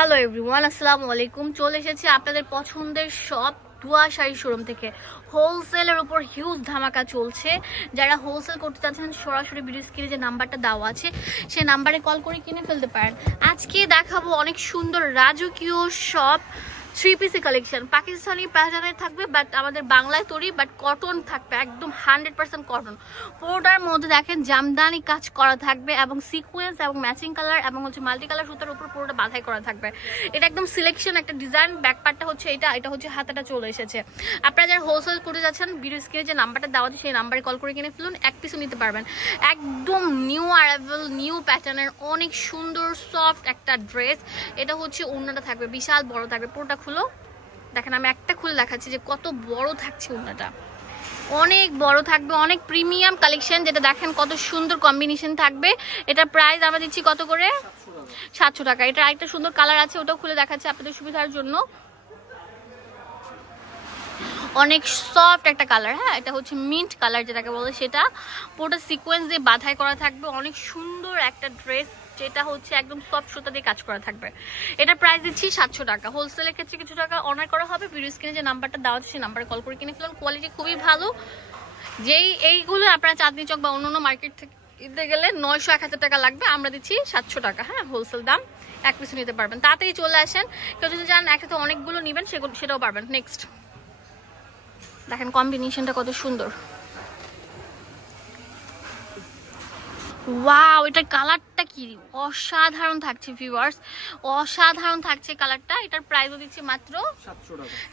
Hello everyone, আসসালামু আলাইকুম। চলে এসেছি আপনাদের পছন্দের সব দুয়া শাড়ি শোরুম থেকে। হোলসেলের উপর হিউজ ধামাকা চলছে। যারা হোলসেল করতে চাচ্ছেন সরাসরি ভিডিও স্ক্রিনে যে নাম্বারটা দেওয়া আছে সেই নাম্বারে কল করে কিনে ফেলতে পারেন। আজকে দেখাবো অনেক সুন্দর রাজকীয় সব 3 পিস কালেকশন। পাকিস্তানি প্যাটার্নের থাকবে, বাট আমাদের বাংলায় তৈরি, বাট কটন থাকবে, একদম 100% কটন। পুরোটার মধ্যে দেখেন জামদানি কাজ করা থাকবে এবং সিকোয়েন্স এবং ম্যাচিং কালার এবং মাল্টি কালার সুতার উপর পুরোটা বাঁধাই করা থাকবে। এটা একদম সিলেকশন একটা ডিজাইন। ব্যাকপার্টটা হচ্ছে এটা হচ্ছে হাতাটা চলে এসেছে। আপনারা যারা হোলসেল করতে যাচ্ছেন ভিডিও স্ক্রিনে যে নাম্বারটা দেওয়া আছে সেই নাম্বারে কল করে কিনে ফেলুন, এক পিসও নিতে পারবেন। একদম নিউ অ্যারাইভেল, নিউ প্যাটার্নের অনেক সুন্দর সফট একটা ড্রেস। এটা হচ্ছে ওড়নাটা থাকবে বিশাল বড় থাকবে। পুরোটা খুলো দেখেন, আমি একটা খুলে দেখাচ্ছি যে কত বড় থাকছে ওড়নাটা। অনেক বড় থাকবে, অনেক প্রিমিয়াম কালেকশন, যেটা দেখেন কত সুন্দর কম্বিনেশন থাকবে। এটা প্রাইস আমরা দিচ্ছি কত করে? 700 টাকা। এটা আরেকটা সুন্দর কালার আছে, ওটাও খুলে দেখাচ্ছি আপনাদের সুবিধার জন্য। অনেক সফট একটা কালার, হ্যাঁ, এটা হচ্ছে মিন্ট কালার যেটাকে বলে সেটা। পুরোটা সিকোয়েন্স দিয়ে বাঁধাই করা থাকবে। অনেক সুন্দর একটা ড্রেস, যেটা হচ্ছে একদম সফট সুতা দিয়ে কাজ করা থাকবে। এটা প্রাইস দিচ্ছি 700 টাকা। হোলসেলের ক্ষেত্রে কিছু টাকা অনার করা হবে। ভিডিও স্ক্রিনে যে নাম্বারটা দেওয়া আছে সেই নাম্বারে কল করে কিনে ফেলুন। কোয়ালিটি খুবই ভালো। এইগুলো আপনারা চাঁদনি চক বা অন্যান্য মার্কেট থেকে কিনতে গেলে 900-1000 টাকা লাগবে, আমরা দিচ্ছি 700 টাকা। হ্যাঁ, হোলসেল দাম, এক পিস নিতে পারবেন। তাড়াতাড়ি চলে আসেন। কেউ যদি চান একসাথে অনেকগুলো নেবেন সেটাও পারবেন। নেক্সট দেখেন কম্বিনেশনটা কত সুন্দর। ওয়াও, এটার কালারটা কি অসাধারণ থাকছে ভিউয়ার্স, অসাধারণ থাকছে কালারটা। এটার প্রাইসও দিচ্ছি মাত্র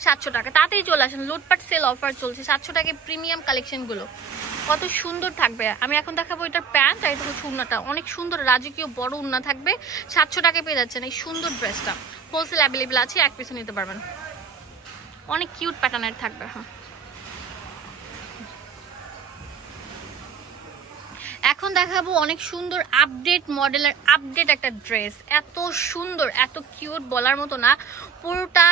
700 টাকা। তাতেই চলে আসেন, লুটপাট সেল অফার চলছে। 700 টাকায় প্রিমিয়াম কালেকশনগুলো কত সুন্দর থাকবে। আমি এখন দেখাবো এটার প্যান্ট, আর এটা হচ্ছে উন্নাটা। অনেক সুন্দর রাজকীয় বড় উন্না থাকবে। 700 টাকায় পেয়ে যাচ্ছেন এই সুন্দর ড্রেসটা। হোলসেল অ্যাভেলেবেল আছে, এক পিসও নিতে পারবেন। অনেক কিউট প্যাটার্নের থাকবে। হ্যাঁ, এখন দেখাবো অনেক সুন্দর আপডেট মডেলের আপডেট একটা ড্রেস। এত সুন্দর, এত কিউট, বলার মতো না। পুরোটা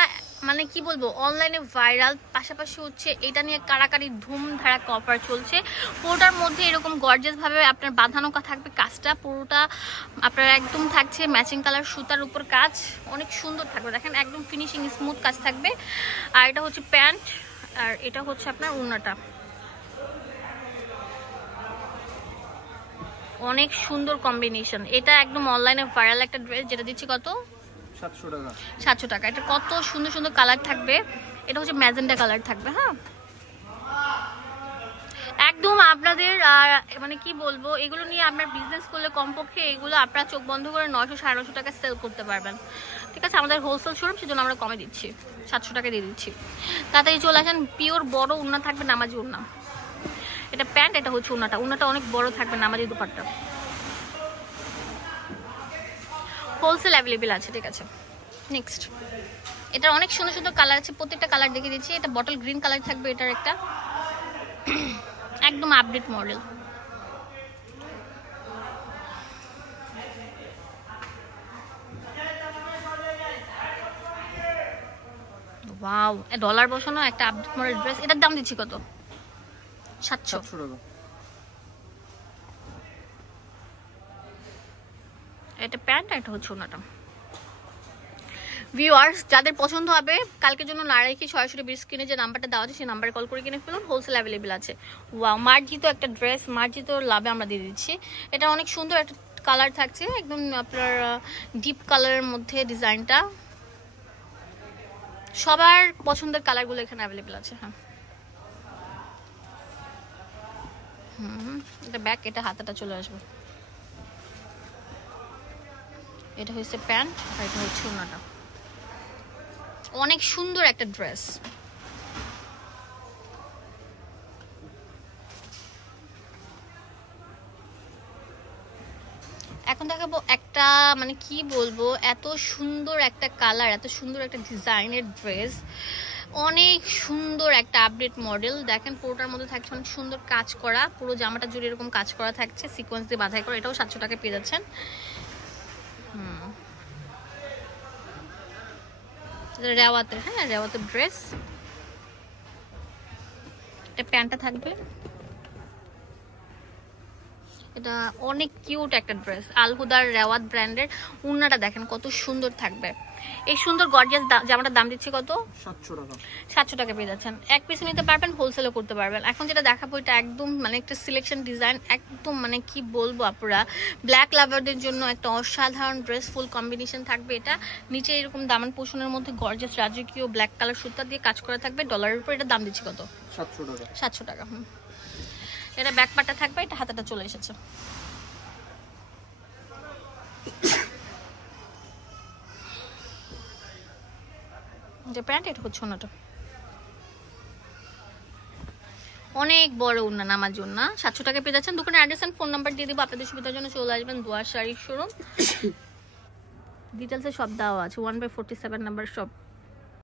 মানে কি বলবো, অনলাইনে ভাইরাল, পাশাপাশি হচ্ছে এটা নিয়ে কারাকারি ধুমধাড়া অফার চলছে। পুরোটার মধ্যে এরকম গর্জিয়াস ভাবে আপনার বাঁধানো থাকবে কাজটা। পুরোটা আপনার একদম থাকছে ম্যাচিং কালার সুতার উপর কাজ, অনেক সুন্দর থাকবে। দেখেন একদম ফিনিশিং স্মুথ কাজ থাকবে। আর এটা হচ্ছে প্যান্ট, আর এটা হচ্ছে আপনার ওড়নাটা। অনেক সুন্দর কম্বিনেশন। এটা একদম অনলাইনে ভাইরাল একটা ড্রেস, যেটা দিচ্ছি কত? 700 টাকা। 700 টাকা। এটা কত সুন্দর সুন্দর কালার থাকবে। এটা হচ্ছে ম্যাজেন্টা কালার থাকবে। হ্যাঁ, একদম আপনাদের মানে কি বলবো, এগুলো নিয়ে আপনার বিজনেস করলে কমপক্ষে এগুলো আপনারা চোখ বন্ধ করে 900-950 টাকা সেল করতে পারবেন। ঠিক আছে, আমাদের হোলসেল শোরুম, সেজন্য আমরা কমে দিচ্ছি, 700 টাকা দিয়ে দিচ্ছি। তাড়াতাড়ি চলে আসেন। পিওর বড় উন্না থাকবে, নামাজি উন্না। এটা প্যান্ট, এটা হচ্ছে উন্নাটা। উন্নাটা অনেক বড় থাকবে, নামাজি দুপাট্টা। হোলসেল অ্যাভেলেবেল আছে। ঠিক আছে, নেক্সট। এটার অনেক সুন্দর সুন্দর কালার আছে, প্রত্যেকটা কালার দেখে দিচ্ছি। এটা বটল গ্রিন কালার থাকবে, এটার একটা একদম আপডেট মডেল। ওয়াও, ডলার বসানো একটা আপডেট মডেল ড্রেস। এটার দাম দিচ্ছি কত? 700 টাকা। এটা প্যান্ট, এটা হচ্ছে ওনাটা। ভিউয়ার্স, যাদের পছন্দ হবে কালকের জন্য না রেখে সরাসরি স্ক্রিনে যে নাম্বারটা দেওয়া আছে সেই নাম্বারে কল করে কিনে ফেলুন। হোলসেল অ্যাভেলেবেল আছে। ওয়াও, মার্জিত একটা ড্রেস, মার্জিত লাভে আমরা দিয়ে দিচ্ছি। এটা অনেক সুন্দর একটা কালার থাকছে, একদম আপনার ডিপ কালারের মধ্যে ডিজাইনটা। সবার পছন্দের কালারগুলো এখানে অ্যাভেলেবেল আছে। হ্যাঁ, এটা ব্যাক, এটা হাতাটা চলে আসবে। এটা হচ্ছে প্যান্ট, আর এটা হচ্ছে ওড়নাটা। অনেক সুন্দর একটা ড্রেস। এখন দেখাবো একটা মানে কি বলবো, এত সুন্দর একটা কালার, এত সুন্দর একটা ডিজাইনের ড্রেস। অনেক সুন্দর একটা আপডেট মডেল। দেখেন পুরোটার মধ্যে থাকছে অনেক সুন্দর কাজ করা, পুরো জামাটা জুড়ে এরকম কাজ করা থাকছে, সিকোয়েন্স দিয়ে বাঁধাই করা। এটাও 700 টাকায় পেয়ে যাচ্ছেন। রেওয়াতের, হ্যাঁ, রেওয়াতের ড্রেস। এটা প্যান্টটা থাকবে, আলহুদা, অনেক কিউট একটা ড্রেস। আলহুদার রেওয়াত ব্র্যান্ডের। উন্নাটা দেখেন কত সুন্দর থাকবে। এই সুন্দর গর্জিয়াস জামাটার দাম দিচ্ছি কত? 700 টাকা। 700 টাকা পেয়ে যাচ্ছেন। এক পিস নিতে পারবেন, হোলসেলও করতে পারবেন। এখন যেটা দেখাবো এটা একদম মানে একটা সিলেকশন ডিজাইন, একদম মানে কি বলবো আপুরা, ব্ল্যাক লাভারদের জন্য একটা অসাধারণ ড্রেস, ফুল কম্বিনেশন থাকবে এটা। নিচে এরকম দামান পোষণের মধ্যে গর্জিয়াস রাজকীয় ব্ল্যাক কালার সুতা দিয়ে কাজ করা থাকবে ডলারের উপর। এটা দাম দিচ্ছি কত? 700 টাকা। 700 টাকা। এটা ব্যাক পার্টটা থাকবে, এটা হাতাটা চলে এসেছে। যে প্যান্ট, এটা হচ্ছে ওনাটা। অনেক বড় উন্না নামার জন্য 700 টাকা পেয়ে যাচ্ছেন। দোকানের অ্যাড্রেস এন্ড ফোন নাম্বার দিয়ে দিব, আপনাদের সুবিধার জন্য চলে আসবেন দোয়া শাড়ির শোরুম। ডিটেলসে সব দেওয়া আছে, 1/47 নাম্বার শপ।